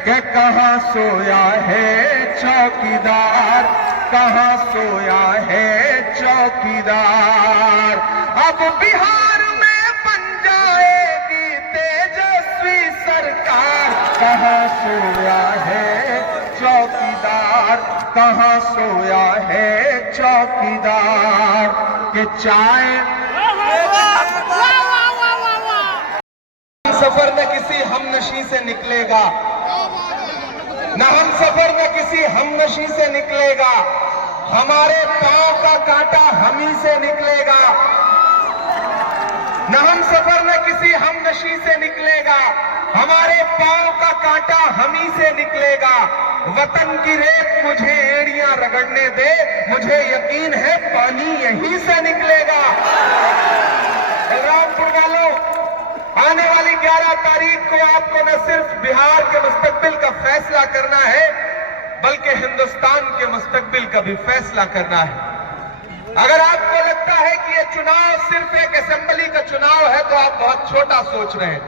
कि कहाँ सोया है चौकीदार, कहाँ सोया है चौकीदार। अब बिहार में बन जाएगी तेजस्वी सरकार, कहाँ सोया है चौकीदार, कहाँ सोया है चौकीदार। कि चाय सफर न किसी हमनशी से निकलेगा, न हम सफर न किसी हमनशी से निकलेगा, हमारे पांव का कांटा हम ही से निकलेगा। न हम सफर न किसी हमनशी से निकलेगा, हमारे पांव का कांटा हम ही से निकलेगा। वतन की रेत मुझे एड़ियां रगड़ने दे, मुझे यकीन है पानी यहीं से निकलेगा। बलरामपुर वालों, आने वाली 11 तारीख को आपको न सिर्फ बिहार के मुस्तकबिल का फैसला करना है, बल्कि हिंदुस्तान के मुस्तकबिल का भी फैसला करना है। अगर आपको लगता है कि यह चुनाव सिर्फ एक असेंबली का चुनाव है तो आप बहुत छोटा सोच रहे हैं।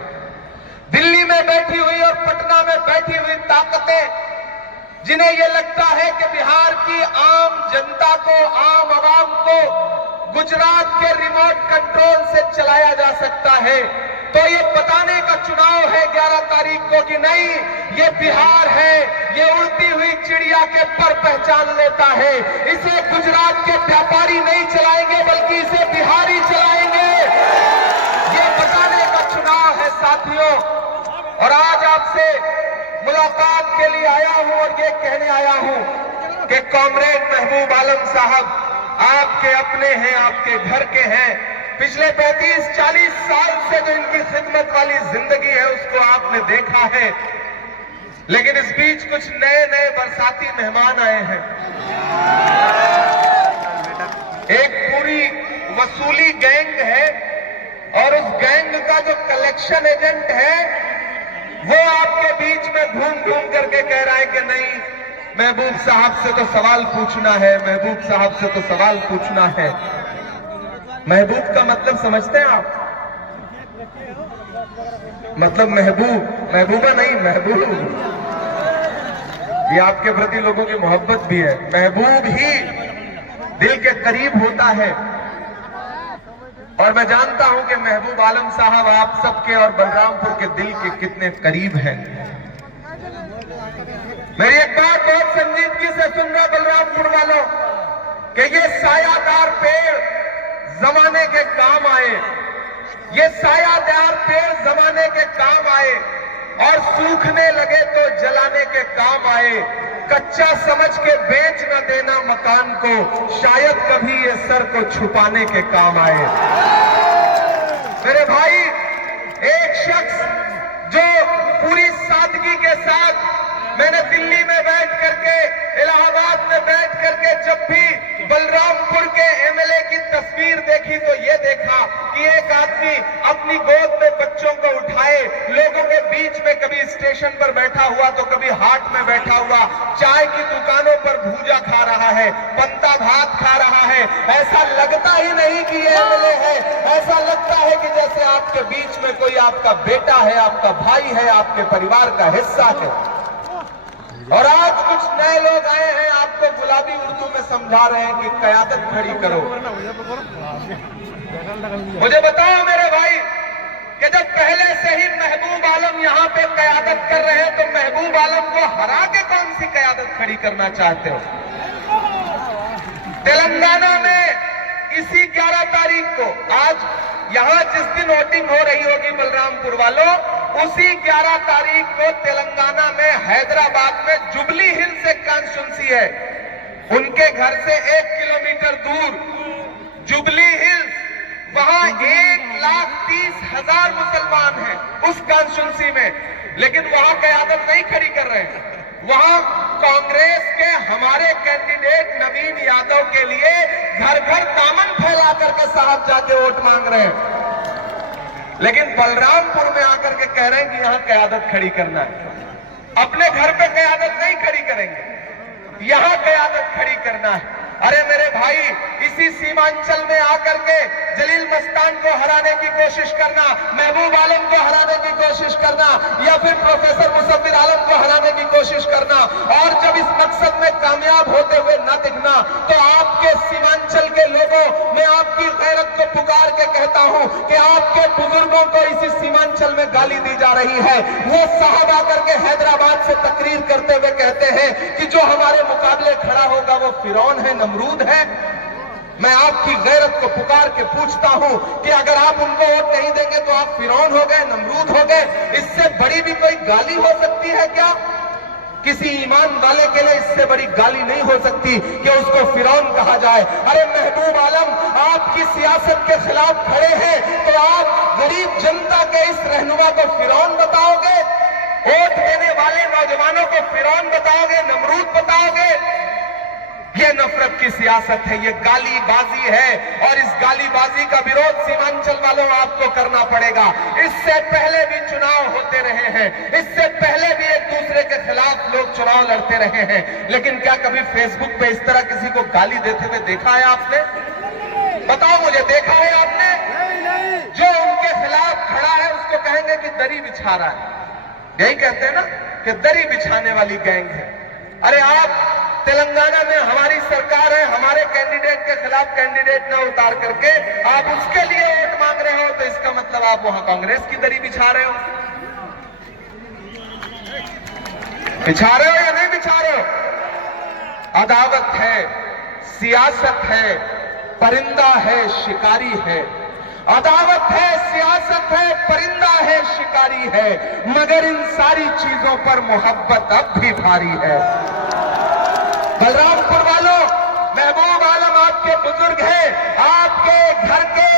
दिल्ली में बैठी हुई और पटना में बैठी हुई ताकतें, जिन्हें यह लगता है कि बिहार की आम जनता को, आम आवाम को गुजरात के रिमोट कंट्रोल से चलाया जा सकता है, तो ये बताने का चुनाव है 11 तारीख को कि नहीं, ये बिहार है, ये उड़ती हुई चिड़िया के पर पहचान लेता है। इसे गुजरात के व्यापारी नहीं चलाएंगे, बल्कि इसे बिहारी चलाएंगे। ये बताने का चुनाव है साथियों। और आज आपसे मुलाकात के लिए आया हूं और ये कहने आया हूं कि कॉमरेड महबूब आलम साहब आपके अपने हैं, आपके घर के हैं। पिछले 35-40 साल से जो इनकी खिदमत वाली जिंदगी है उसको आपने देखा है, लेकिन इस बीच कुछ नए नए बरसाती मेहमान आए हैं। एक पूरी वसूली गैंग है और उस गैंग का जो कलेक्शन एजेंट है वो आपके बीच में घूम घूम करके कह रहा है कि नहीं, महबूब साहब से तो सवाल पूछना है, महबूब साहब से तो सवाल पूछना है। महबूब का मतलब समझते हैं आप? मतलब महबूब, महबूबा नहीं, महबूब। ये आपके प्रति लोगों की मोहब्बत भी है। महबूब ही दिल के करीब होता है और मैं जानता हूं कि महबूब आलम साहब आप सबके और बलरामपुर के दिल के कितने करीब हैं। मेरी एक बात बहुत संजीदगी से सुन रहा बलरामपुर वालों कि ये सायादार पेड़ जमाने के काम आए, ये सायादार पेड़ जमाने के काम आए और सूखने लगे तो जलाने के काम आए। कच्चा समझ के बेच न देना मकान को, शायद कभी ये सर को छुपाने के काम आए। मेरे भाई, एक शख्स जो पूरी सादगी के साथ, मैंने दिल्ली में बैठ करके, इलाहाबाद में बैठ करके जब भी बलरामपुर के एमएलए की तस्वीर देखी तो ये देखा कि एक आदमी अपनी गोद में बच्चों को उठाए, लोगों के बीच में कभी स्टेशन पर बैठा हुआ तो कभी हाट में बैठा हुआ, चाय की दुकानों पर भूजा खा रहा है, पत्ता भात खा रहा है। ऐसा लगता ही नहीं कि ये एमएलए है, ऐसा लगता है कि जैसे आपके बीच में कोई आपका बेटा है, आपका भाई है, आपके परिवार का हिस्सा है। और आज कुछ नए लोग आए हैं, आपको गुलाबी उर्दू में समझा रहे हैं कि कयादत खड़ी करो। मुझे बताओ मेरे भाई कि जब पहले से ही महबूब आलम यहाँ पे कयादत कर रहे हैं तो महबूब आलम को हरा के कौन सी कयादत खड़ी करना चाहते हो? तेलंगाना में इसी 11 तारीख को, आज यहां जिस दिन वोटिंग हो रही होगी बलरामपुर वालों, उसी 11 तारीख को तेलंगाना में हैदराबाद में जुबली हिल्स एक कॉन्स्टिट्यूंसी है, उनके घर से 1 किलोमीटर दूर जुबली हिल्स, वहां 1,30,000 मुसलमान हैं उस कॉन्स्टिट्यूंसी में, लेकिन वहां कयादत नहीं खड़ी कर रहे हैं। वहां कांग्रेस के हमारे कैंडिडेट नवीन यादव के लिए घर घर दामन फैला करके साहब जाके वोट मांग रहे हैं, लेकिन बलरामपुर में आकर के कह रहे हैं कि यहां कयादत खड़ी करना है। अपने घर पे कयादत नहीं खड़ी करेंगे, यहां कयादत खड़ी करना है। अरे मेरे भाई, इसी सीमांचल में आकर के जलील मस्तान को हराने की कोशिश करना, महबूब आलम को हराने की कोशिश करना, या फिर प्रोफेसर मुसव्विर आलम को हराने की कोशिश करना, और जब इस मकसद में कामयाब होते हुए न दिखना, तो आपके सीमांचल के लोगों, मैं आपकी गैरत को पुकार के कहता हूं कि आपके बुजुर्गों को इसी सीमांचल में गाली दी जा रही है। वो साहब आकर के हैदराबाद से तकरीर करते हुए कहते हैं कि जो हमारे मुकाबले खड़ा होगा वो फिरौन है, नमरूद है। मैं आपकी गैरत को पुकार के पूछता हूं कि अगर आप उनको वोट नहीं देंगे तो आप फिरौन हो गए, नमरूद हो गए। इससे बड़ी भी कोई गाली हो सकती है क्या? किसी ईमान वाले के लिए इससे बड़ी गाली नहीं हो सकती कि उसको फिरौन कहा जाए। अरे महबूब आलम, आपकी सियासत के खिलाफ खड़े हैं तो आप गरीब जनता के इस रहनुमा को फिरौन बताओगे? वोट देने वाले नौजवानों को फिरौन बताओगे, नमरूद बताओगे? ये नफरत की सियासत है, ये गालीबाजी है, और इस गालीबाजी का विरोध सीमांचल वालों आपको करना पड़ेगा। इससे पहले भी चुनाव होते रहे हैं, इससे पहले भी एक दूसरे के खिलाफ लोग चुनाव लड़ते रहे हैं, लेकिन क्या कभी फेसबुक पे इस तरह किसी को गाली देते हुए देखा है आपने? बताओ मुझे, देखा है आपने? जो उनके खिलाफ खड़ा है उसको कहेंगे कि दरी बिछा रहा है। यही कहते हैं ना कि दरी बिछाने वाली गैंग है। अरे आप तेलंगाना में हमारी सरकार है, हमारे कैंडिडेट के खिलाफ कैंडिडेट ना उतार करके आप उसके लिए वोट मांग रहे हो, तो इसका मतलब आप वहां कांग्रेस की दरी बिछा रहे हो। बिछा रहे हो या नहीं बिछा रहे हो? अदावत है, सियासत है, परिंदा है, शिकारी है। अदावत है, सियासत है, परिंदा है, शिकारी है, मगर इन सारी चीजों पर मोहब्बत अब भी भारी है। बलरामपुर वालों, महबूब आलम आपके बुजुर्ग हैं, आपके घर के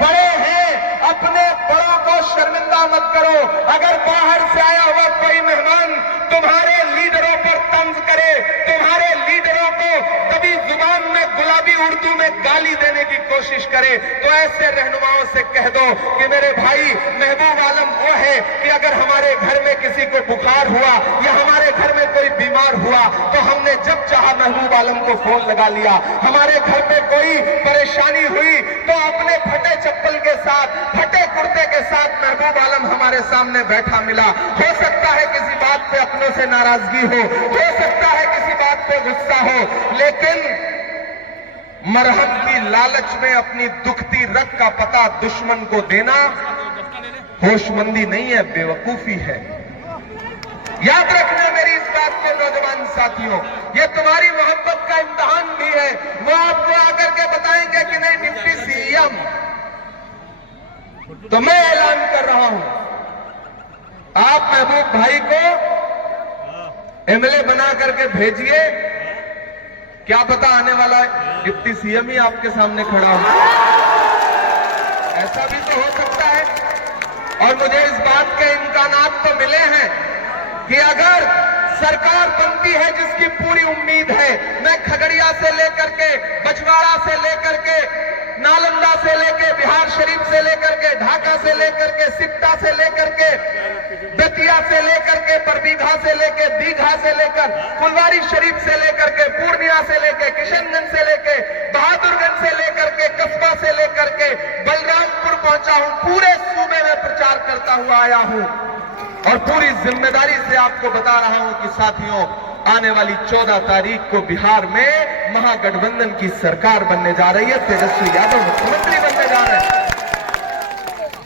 बड़े हैं, अपने बड़ों को शर्मिंदा मत करो। अगर बाहर से आया हुआ कोई मेहमान तुम्हारे लीडरों पर तंज करे, तुम्हारे लीडरों को कभी जुबान में गुलाबी उर्दू में गाली देने की कोशिश करे, तो ऐसे रहनुमाओं से कह दो कि मेरे भाई, महबूब आलम वो है कि अगर हमारे घर में किसी को बुखार हुआ या हमारे घर में कोई बीमार हुआ तो हमने जब चाहा महबूब आलम को फोन लगा लिया। हमारे घर में कोई परेशानी हुई तो अपने फटे चप्पल के साथ, फटे कुर्ते के साथ महबूब आलम हमारे सामने बैठा मिला। हो सकता है किसी बात पे अपनों से नाराजगी हो सकता है किसी बात पे गुस्सा हो, लेकिन मरहम की लालच में अपनी दुखती रग का पता दुश्मन को देना होशमंदी नहीं है, बेवकूफी है। याद रखना मेरी इस बात को नौजवान साथियों, ये तुम्हारी मोहब्बत का इम्तिहान भी है। वो आपको आकर के बताएंगे कि नहीं डिप्टी सीएम, तो मैं ऐलान कर रहा हूं, आप महबूब भाई को एमएलए बना करके भेजिए, क्या पता आने वाला डिप्टी सीएम ही आपके सामने खड़ा हो। ऐसा भी तो हो सकता है। और मुझे इस बात के इम्कानात तो मिले हैं कि अगर सरकार बनती है, जिसकी पूरी उम्मीद है, मैं खगड़िया से लेकर के, बछवाड़ा से लेकर के, नालंदा से लेकर, बिहार शरीफ से लेकर के, ढाका से लेकर के, सिकटा से लेकर के, बेतिया से लेकर के, बरबीघा से लेकर, दीघा से लेकर, फुलवारी शरीफ से लेकर के, पूर्णिया से लेकर, किशनगंज से लेकर, बहादुरगंज से लेकर के, कस्बा से लेकर के बलरामपुर पहुंचा हूं। पूरे सूबे में प्रचार करता हुआ आया हूं और पूरी जिम्मेदारी से आपको बता रहा हूं कि साथियों, आने वाली 14 तारीख को बिहार में महागठबंधन की सरकार बनने जा रही है, तेजस्वी यादव मुख्यमंत्री बनने जा रहे हैं।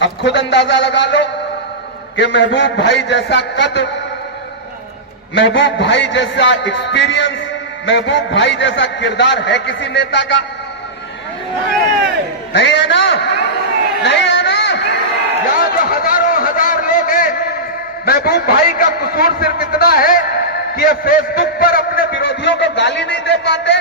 अब खुद अंदाजा लगा लो कि महबूब भाई जैसा कद, महबूब भाई जैसा एक्सपीरियंस, महबूब भाई जैसा किरदार है किसी नेता का? नहीं है ना, नहीं है ना। यहां तो हजारों हजार लोग हैं। महबूब भाई का कसूर सिर्फ इतना है कि ये फेसबुक पर अपने विरोधियों को गाली नहीं दे पाते,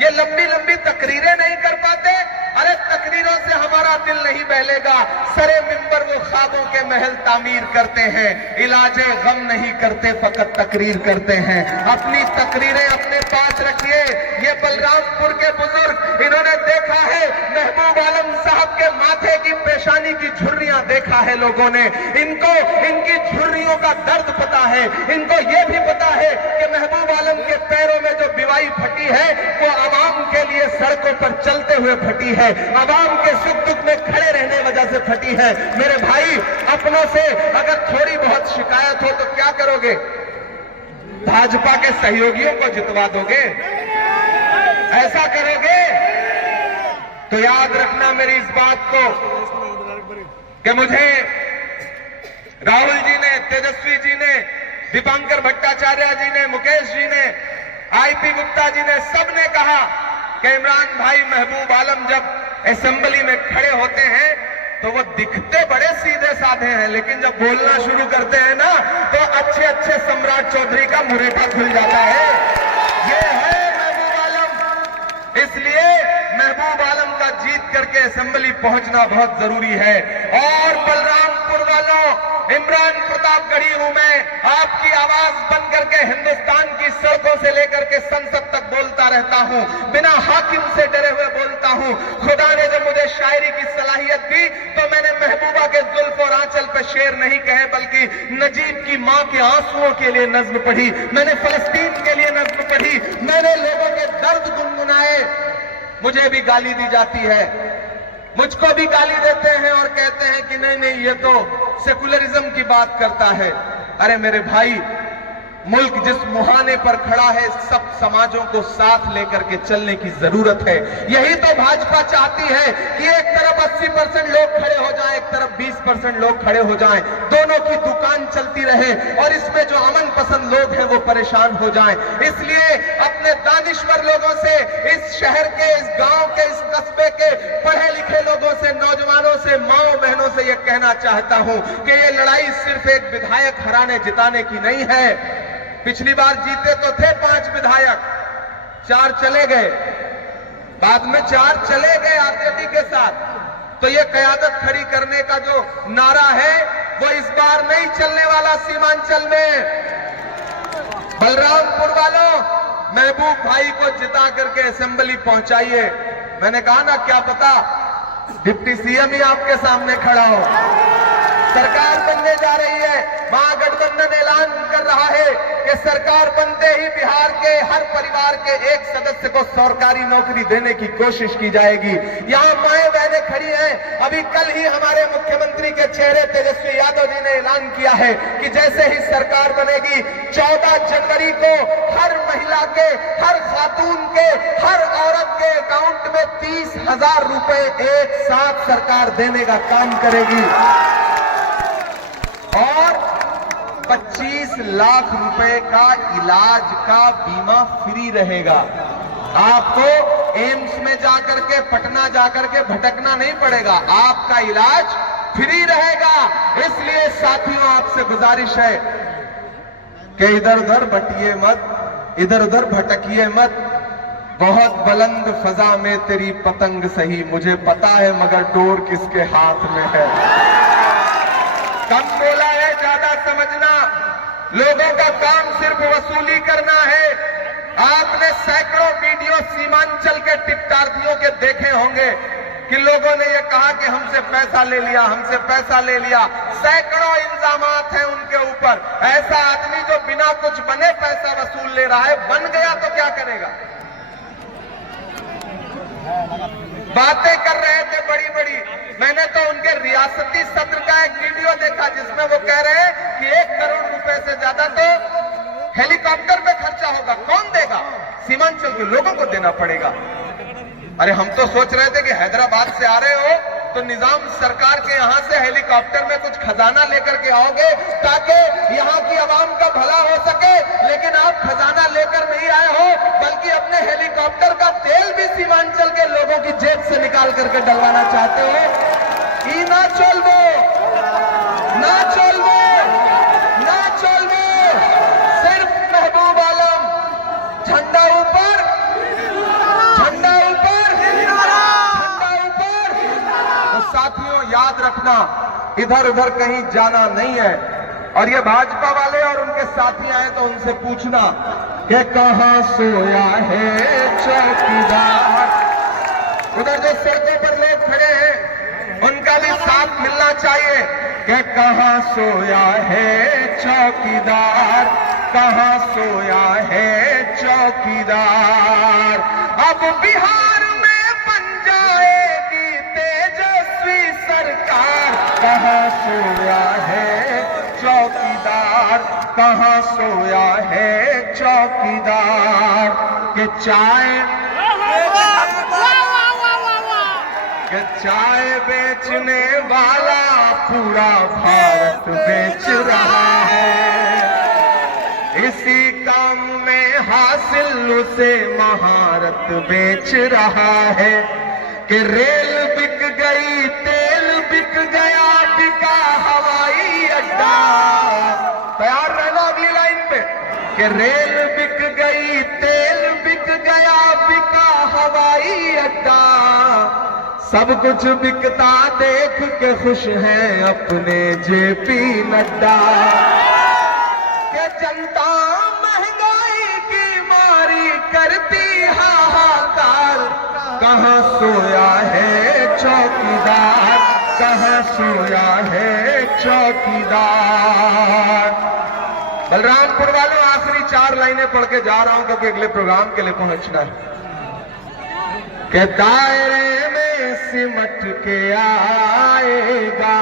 ये लंबी लंबी तकरीरें नहीं कर पाते। अरे तकरीरों से हमारा अपना दिल नहीं बहलेगा। सरे मिंबर वो ख्वाबों के महल तामीर करते हैं, इलाजे गम नहीं करते, फकत तकरीर करते हैं। अपनी तकरीरें अपने पास रखिए। ये बलरामपुर के बुजुर्ग, इन्होंने देखा है महबूब आलम साहब के माथे की पेशानी की झुर्रियां देखा है लोगों ने। इनको इनकी झुर्रियों का दर्द पता है। इनको ये भी पता है कि महबूब आलम के पैरों में जो बिवाई फटी है वो आवाम के लिए सड़कों पर चलते हुए फटी है, आवाम के सुख दुख में खड़े रहने वजह से फटी है। मेरे भाई, अपनों से अगर थोड़ी बहुत शिकायत हो तो क्या करोगे? भाजपा के सहयोगियों को जितवा दोगे? ऐसा करोगे? तो याद रखना मेरी इस बात को कि मुझे राहुल जी ने, तेजस्वी जी ने, दीपांकर भट्टाचार्य जी ने, मुकेश जी ने, आईपी गुप्ता जी ने, सबने कहा कि इमरान भाई महबूब आलम जब असेंबली में खड़े होते हैं तो वो दिखते बड़े सीधे साधे हैं, लेकिन जब बोलना शुरू करते हैं ना तो अच्छे अच्छे सम्राट चौधरी का मुरेठा खुल जाता है। ये है महबूब आलम। इसलिए महबूब आलम का जीत करके असेंबली पहुंचना बहुत जरूरी है। और बलरामपुर वालों, इमरान प्रतापगढ़ी हूं मैं, आपकी आवाज बन करके हिंदुस्तान की सड़कों से लेकर के संसद तक बोलता रहता हूं, बिना हाकिम से डरे हुए बोलता हूं। खुदा ने जब मुझे शायरी की सलाहियत दी तो मैंने महबूबा के जुल्फ और आंचल पे शेर नहीं कहे, बल्कि नजीब की मां के आंसुओं के लिए नज्म पढ़ी, मैंने फलस्तीन के लिए नज्म पढ़ी, मैंने लोगों के दर्द गुनगुनाए। मुझे भी गाली दी जाती है, मुझको भी गाली देते हैं और कहते हैं कि नहीं नहीं, ये तो सेकुलरिज्म की बात करता है। अरे मेरे भाई, मुल्क जिस मुहाने पर खड़ा है, सब समाजों को साथ लेकर के चलने की जरूरत है। यही तो भाजपा चाहती है कि एक तरफ 80% लोग खड़े हो जाएं, एक तरफ 20% लोग खड़े हो जाएं, दोनों की दुकान चलती रहे और इसमें जो अमन पसंद लोग हैं वो परेशान हो जाएं। इसलिए अपने दानिश्वर लोगों से, इस शहर के, इस गांव के, इस कस्बे के पढ़े लिखे लोगों से, नौजवानों से, माओ बहनों से यह कहना चाहता हूं कि ये लड़ाई सिर्फ एक विधायक हराने जिताने की नहीं है। पिछली बार जीते तो थे 5 विधायक, 4 चले गए, बाद में 4 चले गए आरजेडी के साथ। तो ये कयादत खड़ी करने का जो नारा है वो इस बार नहीं चलने वाला सीमांचल में। बलरामपुर वालों, महबूब भाई को जिता करके असेंबली पहुंचाइए। मैंने कहा ना, क्या पता डिप्टी सीएम ही आपके सामने खड़ा हो। सरकार बनने जा रही है, महागठबंधन ऐलान कर रहा है कि सरकार बनते ही बिहार के हर परिवार के एक सदस्य को सरकारी नौकरी देने की कोशिश की जाएगी। यहाँ माएं बहनें खड़ी हैं। अभी कल ही हमारे मुख्यमंत्री के चेहरे तेजस्वी यादव जी ने ऐलान किया है कि जैसे ही सरकार बनेगी 14 जनवरी को हर महिला के, हर खातून के, हर औरत के अकाउंट में 30,000 रुपए एक साथ सरकार देने का काम करेगी और 25 लाख रुपए का इलाज का बीमा फ्री रहेगा। आपको एम्स में जाकर के, पटना जाकर के भटकना नहीं पड़ेगा, आपका इलाज फ्री रहेगा। इसलिए साथियों, आपसे गुजारिश है कि इधर उधर बटिए मत, इधर उधर भटकिए मत। बहुत बुलंद फजा में तेरी पतंग सही, मुझे पता है मगर डोर किसके हाथ में है। कम बोला है, ज्यादा समझना। लोगों का काम सिर्फ वसूली करना है। आपने सैकड़ों वीडियो सीमांचल के टिकटार्थियों के देखे होंगे कि लोगों ने यह कहा कि हमसे पैसा ले लिया, हमसे पैसा ले लिया। सैकड़ों इल्जामात हैं उनके ऊपर। ऐसा आदमी जो बिना कुछ बने पैसा वसूल ले रहा है, बन गया तो क्या करेगा? बातें कर रहे थे बड़ी बड़ी। मैंने तो उनके रियासती सत्र का एक वीडियो देखा जिसमें वो कह रहे हैं कि 1 करोड़ रुपए से ज्यादा तो हेलीकॉप्टर में खर्चा होगा। कौन देगा? सीमांचल के लोगों को देना पड़ेगा। अरे हम तो सोच रहे थे कि हैदराबाद से आ रहे हो तो निजाम सरकार के यहां से हेलीकॉप्टर में कुछ खजाना लेकर के आओगे ताकि यहां की आवाम का भला हो सके, लेकिन आप खजाना लेकर नहीं आए हो, बल्कि अपने हेलीकॉप्टर का तेल भी सीमांचल के लोगों की जेब से निकाल करके डलवाना चाहते हो। ई ना चलबो, ना चलबो, ना चलबो। सिर्फ महबूब आलम, झंडा ऊपर, झंडा ऊपर, झंडा ऊपर। तो रखना, इधर उधर कहीं जाना नहीं है। और ये भाजपा वाले और उनके साथी आए तो उनसे पूछना कि कहां सोया है चौकीदार। उधर जो सड़कों पर लोग खड़े हैं उनका भी साथ मिलना चाहिए कि कहां सोया है चौकीदार, कहां सोया है चौकीदार। अब बिहार में बन जाएगी तेजस्वी सरकार, कहां सोया है चौकीदार, कहां सोया है चौकीदार। के चाय बेचने वाला पूरा भारत बेच रहा है, इसी काम में हासिल उसे महारत बेच रहा है। कि रेल बिक गई, तेल बिक गया, बिका हवाई अड्डा। तैयार रहना अगली लाइन पे। कि रेल बिक गई, तेल बिक गया, बिका हवाई अड्डा। सब कुछ बिकता देख के खुश हैं अपने जेपी नड्डा। के जनता महंगाई की मारी करती हाहाकार, कहां सोया है चौकीदार, कहां सोया है चौकीदार। बलरामपुर वालों आखिरी 4 लाइनें पढ़ के जा रहा हूं क्योंकि अगले प्रोग्राम के लिए पहुंचना है। के दायरे में सिमट के आएगा।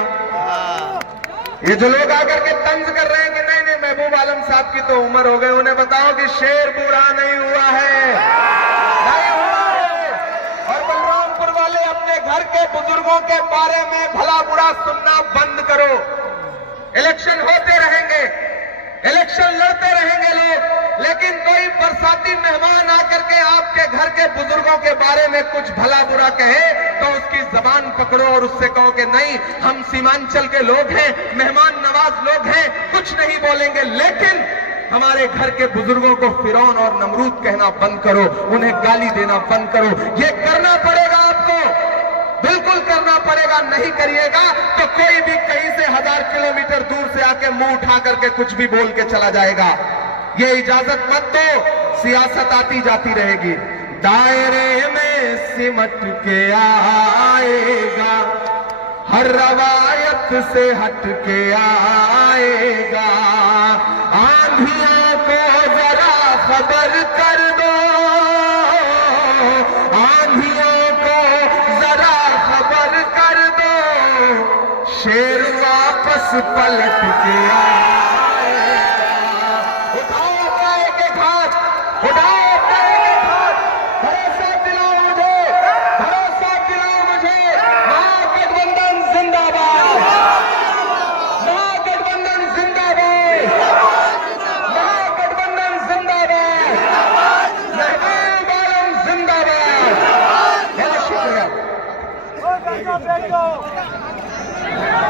ये जो लोग आकर के तंज कर रहे हैं कि नहीं नहीं महबूब आलम साहब की तो उम्र हो गई, उन्हें बताओ कि शेर बूढ़ा नहीं हुआ है, नहीं हुआ है। और बलरामपुर वाले अपने घर के बुजुर्गों के बारे में भला बुरा सुनना बंद करो। इलेक्शन होते रहेंगे, इलेक्शन लड़ते रहेंगे लोग, लेकिन कोई बरसाती मेहमान आकर के आपके घर के बुजुर्गों के बारे में कुछ भला बुरा कहे तो उसकी जबान पकड़ो और उससे कहो कि नहीं, हम सीमांचल के लोग हैं, मेहमान नवाज लोग हैं, कुछ नहीं बोलेंगे। लेकिन हमारे घर के बुजुर्गों को फिरौन और नमरूद कहना बंद करो, उन्हें गाली देना बंद करो। ये करना पड़ेगा आपको, बिल्कुल करना पड़ेगा। नहीं करिएगा तो कोई भी कहीं से 1000 किलोमीटर दूर से आके मुंह उठा करके कुछ भी बोल के चला जाएगा। ये इजाजत मत दो, सियासत आती जाती रहेगी। दायरे में सिमट के आएगा, हर रवायत से हट के आएगा। आंधियों को जरा खबर कर दो, आंधियों को जरा खबर कर दो, शेर वापस पलट के